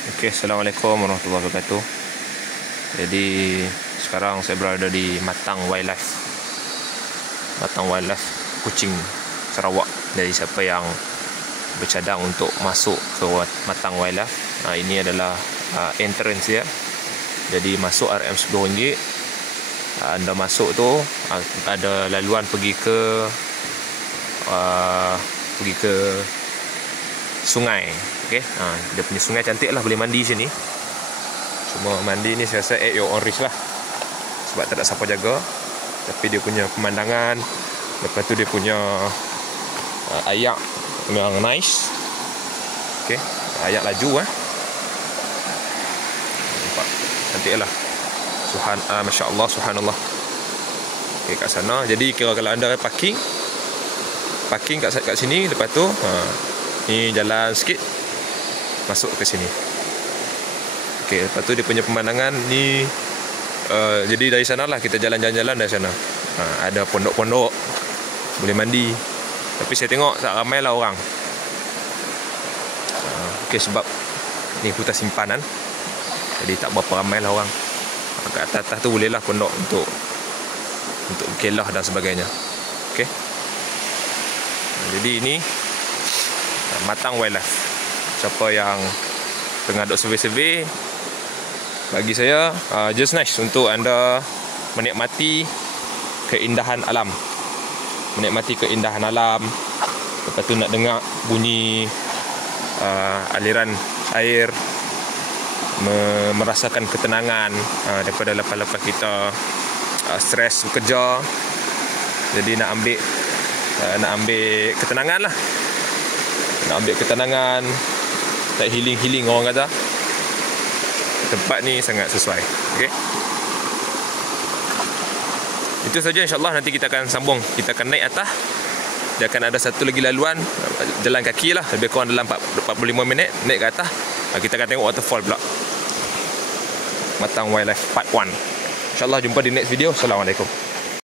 Okey, Assalamualaikum warahmatullahi wabarakatuh. Jadi sekarang saya berada di Matang Wildlife. Matang Wildlife Kuching, Sarawak. Jadi siapa yang bercadang untuk masuk ke Matang Wildlife, ini adalah entrance dia. Jadi masuk RM10 ringgit. Anda masuk tu ada laluan pergi ke sungai. Okey, dia punya sungai cantik lah, boleh mandi sini. Cuma mandi ni saya rasa at your own risk lah, sebab tak ada siapa jaga. Tapi dia punya pemandangan, lepas tu dia punya ayak yang nice. Okey, ayak laju nampak cantik lah. Masya Allah, subhanallah. Okey, kat sana. Jadi kira kalau anda parking kat sini, lepas tu ni jalan sikit masuk ke sini. Okey, lepas tu dia punya pemandangan ni, jadi dari sana lah kita jalan-jalan dari sana. Ada pondok-pondok, boleh mandi. Tapi saya tengok tak ramai lah orang. Okey, sebab ni hutan simpanan, jadi tak berapa ramai lah orang. Kat atas tu boleh lah pondok untuk kelah dan sebagainya. Okey, jadi ini Matang Wildlife. Siapa yang tengah duk survey-survey, bagi saya just nice untuk anda menikmati keindahan alam. Lepas tu nak dengar bunyi aliran air, merasakan ketenangan daripada lepas-lepas kita stres bekerja. Jadi nak ambil ketenangan lah. Nak ambil ketenangan, tak healing orang kata. Tempat ni sangat sesuai. Okey, itu saja. InsyaAllah nanti kita akan sambung. Kita akan naik atas. Dia akan ada satu lagi laluan, jalan kaki lah, lebih kurang dalam 45 minit naik ke atas. Kita akan tengok waterfall pula. Matang Wildlife Part 1. InsyaAllah jumpa di next video. Assalamualaikum.